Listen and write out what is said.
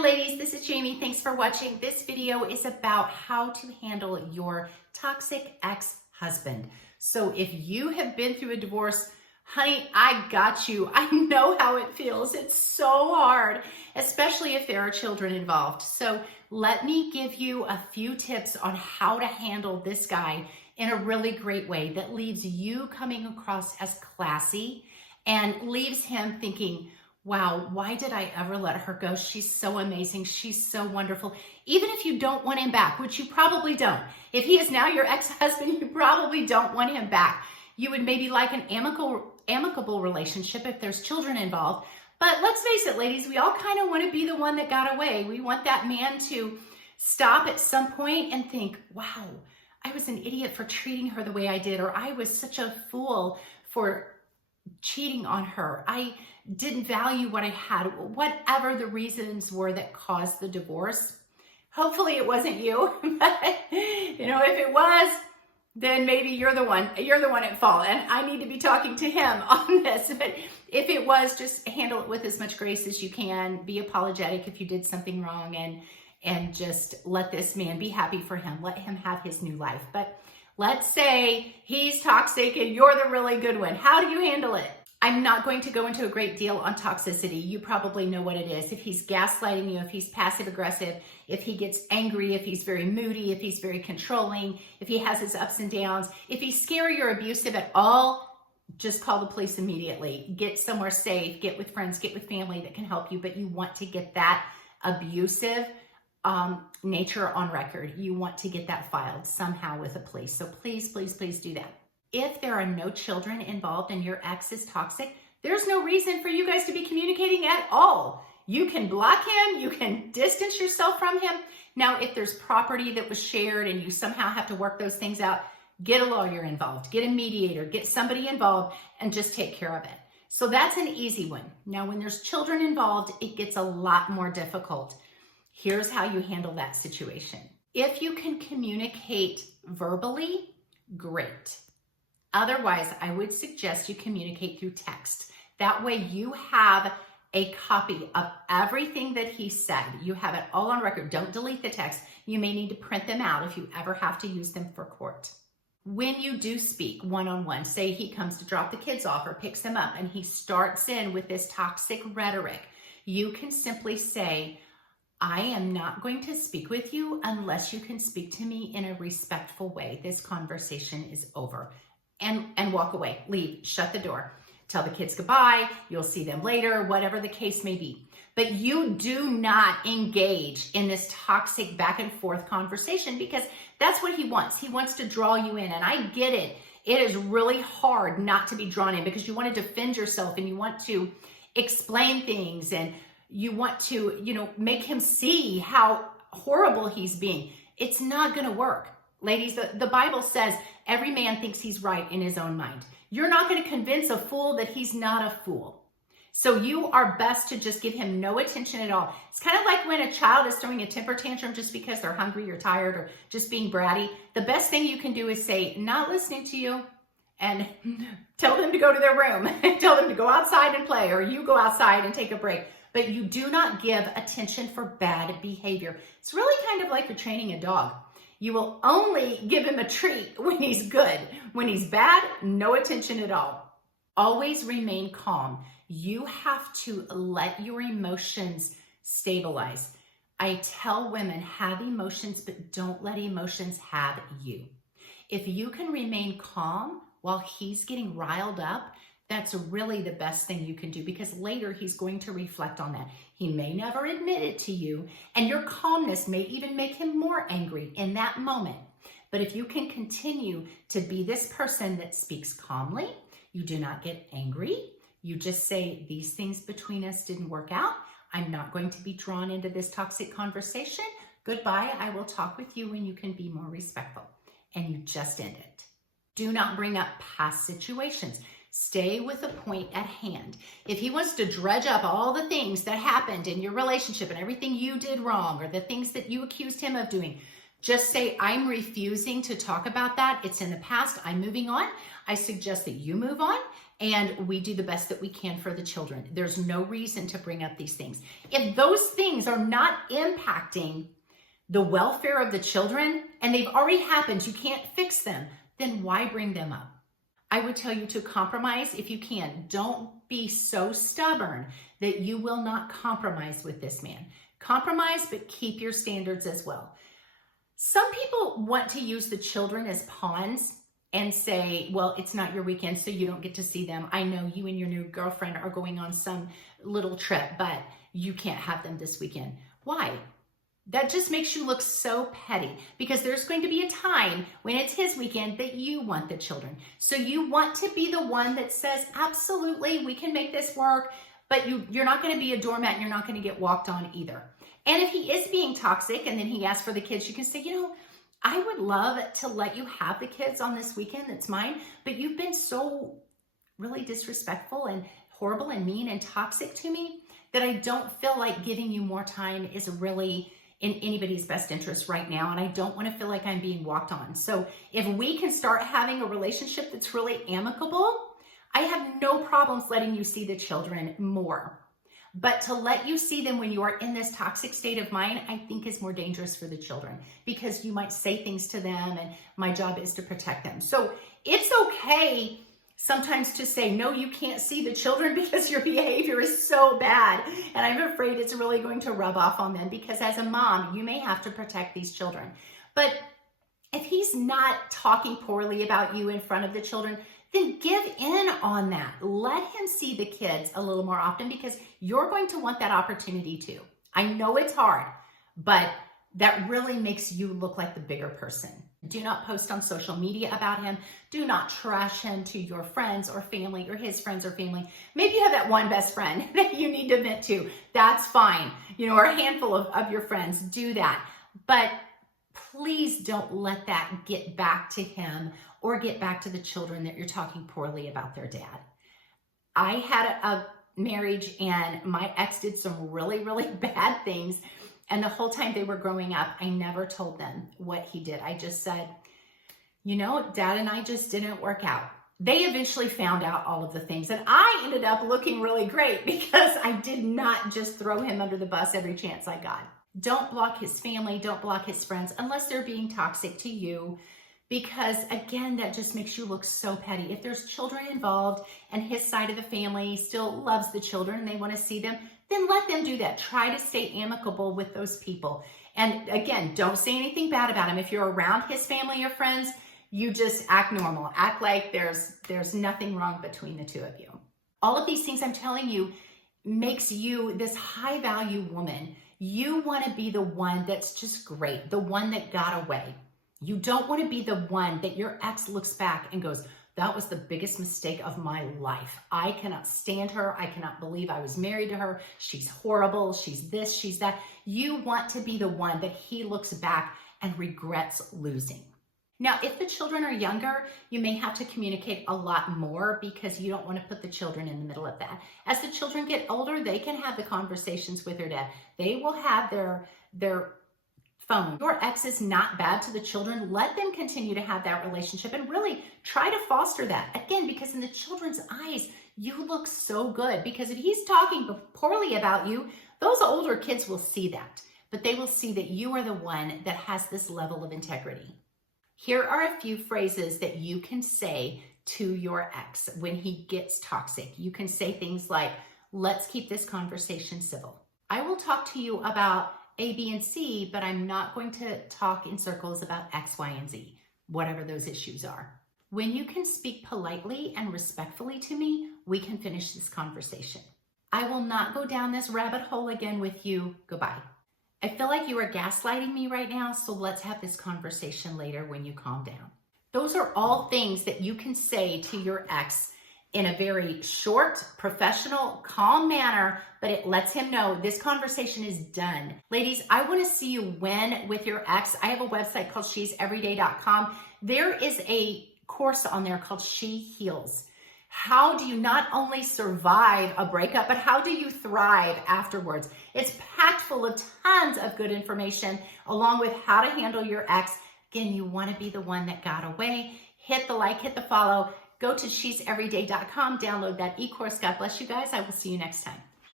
ladies, this is Jamie. Thanks for watching. This video is about how to handle your toxic ex-husband. So if you have been through a divorce, honey, I got you. I know how it feels. It's so hard, especially if there are children involved. So let me give you a few tips on how to handle this guy in a really great way that leaves you coming across as classy and leaves him thinking, wow, why did I ever let her go? She's so amazing. She's so wonderful. Even if you don't want him back, which you probably don't. If he is now your ex-husband, you probably don't want him back. You would maybe like an amicable relationship if there's children involved. But let's face it, ladies, we all kind of want to be the one that got away. We want that man to stop at some point and think, wow, I was an idiot for treating her the way I did, or I was such a fool for cheating on her. I didn't value what I had, whatever the reasons were that caused the divorce. Hopefully it wasn't you, but if it was, then maybe you're the one at fault, and I need to be talking to him on this. But if it was, just handle it with as much grace as you can. Be apologetic if you did something wrong, and just let this man be happy for him. Let him have his new life. But let's say he's toxic and you're the really good one. How do you handle it? I'm not going to go into a great deal on toxicity. You probably know what it is. If he's gaslighting you, if he's passive aggressive, if he gets angry, if he's very moody, if he's very controlling, if he has his ups and downs, if he's scary or abusive at all, just call the police immediately. Get somewhere safe, get with friends, get with family that can help you, but you want to get that abusive nature on record. You want to get that filed somehow with the police. So please, please, please do that. If there are no children involved and your ex is toxic, there's no reason for you guys to be communicating at all. You can block him, you can distance yourself from him. Now, if there's property that was shared and you somehow have to work those things out, get a lawyer involved, get a mediator, get somebody involved, and just take care of it. So that's an easy one. Now, when there's children involved, it gets a lot more difficult. Here's how you handle that situation. If you can communicate verbally, great. Otherwise, I would suggest you communicate through text. That way you have a copy of everything that he said. You have it all on record. Don't delete the text. You may need to print them out if you ever have to use them for court. When you do speak one-on-one, say he comes to drop the kids off or picks them up and he starts in with this toxic rhetoric, you can simply say, I am not going to speak with you unless you can speak to me in a respectful way. This conversation is over. And walk away, leave, shut the door, tell the kids goodbye, you'll see them later, whatever the case may be. But you do not engage in this toxic back and forth conversation because that's what he wants. He wants to draw you in, and I get it. It is really hard not to be drawn in because you want to defend yourself and you want to explain things and you want to, make him see how horrible he's being. It's not going to work. Ladies, the Bible says every man thinks he's right in his own mind. You're not going to convince a fool that he's not a fool. So you are best to just give him no attention at all. It's kind of like when a child is throwing a temper tantrum just because they're hungry or tired or just being bratty. The best thing you can do is say, not listening to you, and tell them to go to their room. Tell them to go outside and play, or you go outside and take a break. But you do not give attention for bad behavior. It's really kind of like you're training a dog. You will only give him a treat when he's good. When he's bad, no attention at all. Always remain calm. You have to let your emotions stabilize. I tell women, have emotions, but don't let emotions have you. If you can remain calm while he's getting riled up, that's really the best thing you can do because later he's going to reflect on that. He may never admit it to you, and your calmness may even make him more angry in that moment. But if you can continue to be this person that speaks calmly, you do not get angry, you just say, these things between us didn't work out. I'm not going to be drawn into this toxic conversation. Goodbye. I will talk with you when you can be more respectful. And you just end it. Do not bring up past situations. Stay with the point at hand. If he wants to dredge up all the things that happened in your relationship and everything you did wrong or the things that you accused him of doing, just say, I'm refusing to talk about that. It's in the past. I'm moving on. I suggest that you move on and we do the best that we can for the children. There's no reason to bring up these things. If those things are not impacting the welfare of the children and they've already happened, you can't fix them, then why bring them up? I would tell you to compromise if you can. Don't be so stubborn that you will not compromise with this man. Compromise, but keep your standards as well. Some people want to use the children as pawns and say, well, it's not your weekend, so you don't get to see them. I know you and your new girlfriend are going on some little trip, but you can't have them this weekend. Why? That just makes you look so petty, because there's going to be a time when it's his weekend that you want the children. So you want to be the one that says, absolutely, we can make this work, but you're not going to be a doormat and you're not going to get walked on either. And if he is being toxic and then he asks for the kids, you can say, I would love to let you have the kids on this weekend that's mine, but you've been so really disrespectful and horrible and mean and toxic to me that I don't feel like giving you more time is really in anybody's best interest right now. And I don't want to feel like I'm being walked on. So if we can start having a relationship that's really amicable, I have no problems letting you see the children more. But to let you see them when you are in this toxic state of mind, I think is more dangerous for the children, because you might say things to them and my job is to protect them. So it's okay sometimes to say, no, you can't see the children because your behavior is so bad. And I'm afraid it's really going to rub off on them, because as a mom, you may have to protect these children. But if he's not talking poorly about you in front of the children, then give in on that. Let him see the kids a little more often, because you're going to want that opportunity too. I know it's hard, but that really makes you look like the bigger person. Do not post on social media about him. Do not trash him to your friends or family, or his friends or family. Maybe you have that one best friend that you need to vent to. That's fine. Or a handful of your friends. Do that. But please don't let that get back to him or get back to the children that you're talking poorly about their dad. I had a marriage and my ex did some really, really bad things. And the whole time they were growing up, I never told them what he did. I just said, Dad and I just didn't work out. They eventually found out all of the things, and I ended up looking really great because I did not just throw him under the bus every chance I got. Don't block his family. Don't block his friends unless they're being toxic to you, because again, that just makes you look so petty. If there's children involved and his side of the family still loves the children and they want to see them, then let them do that. Try to stay amicable with those people. And again, don't say anything bad about him. If you're around his family or friends, you just act normal. Act like there's nothing wrong between the two of you. All of these things I'm telling you makes you this high value woman. You want to be the one that's just great, the one that got away. You don't want to be the one that your ex looks back and goes, that was the biggest mistake of my life. I cannot stand her. I cannot believe I was married to her. She's horrible. She's this, she's that. You want to be the one that he looks back and regrets losing. Now, if the children are younger, you may have to communicate a lot more, because you don't want to put the children in the middle of that. As the children get older, they can have the conversations with their dad. They will have their phone. Your ex is not bad to the children. Let them continue to have that relationship and really try to foster that. Again, because in the children's eyes, you look so good. Because if he's talking poorly about you, those older kids will see that. But they will see that you are the one that has this level of integrity. Here are a few phrases that you can say to your ex when he gets toxic. You can say things like, let's keep this conversation civil. I will talk to you about A, B, and C, but I'm not going to talk in circles about X, Y, and Z, whatever those issues are. When you can speak politely and respectfully to me, we can finish this conversation. I will not go down this rabbit hole again with you. Goodbye. I feel like you are gaslighting me right now, so let's have this conversation later when you calm down. Those are all things that you can say to your ex in a very short, professional, calm manner, but it lets him know this conversation is done. Ladies, I want to see you win with your ex. I have a website called she'severyday.com. There is a course on there called She Heals. How do you not only survive a breakup, but how do you thrive afterwards? It's packed full of tons of good information, along with how to handle your ex. Again, you want to be the one that got away. Hit the like, hit the follow. Go to she'severyday.com, download that e-course. God bless you guys. I will see you next time.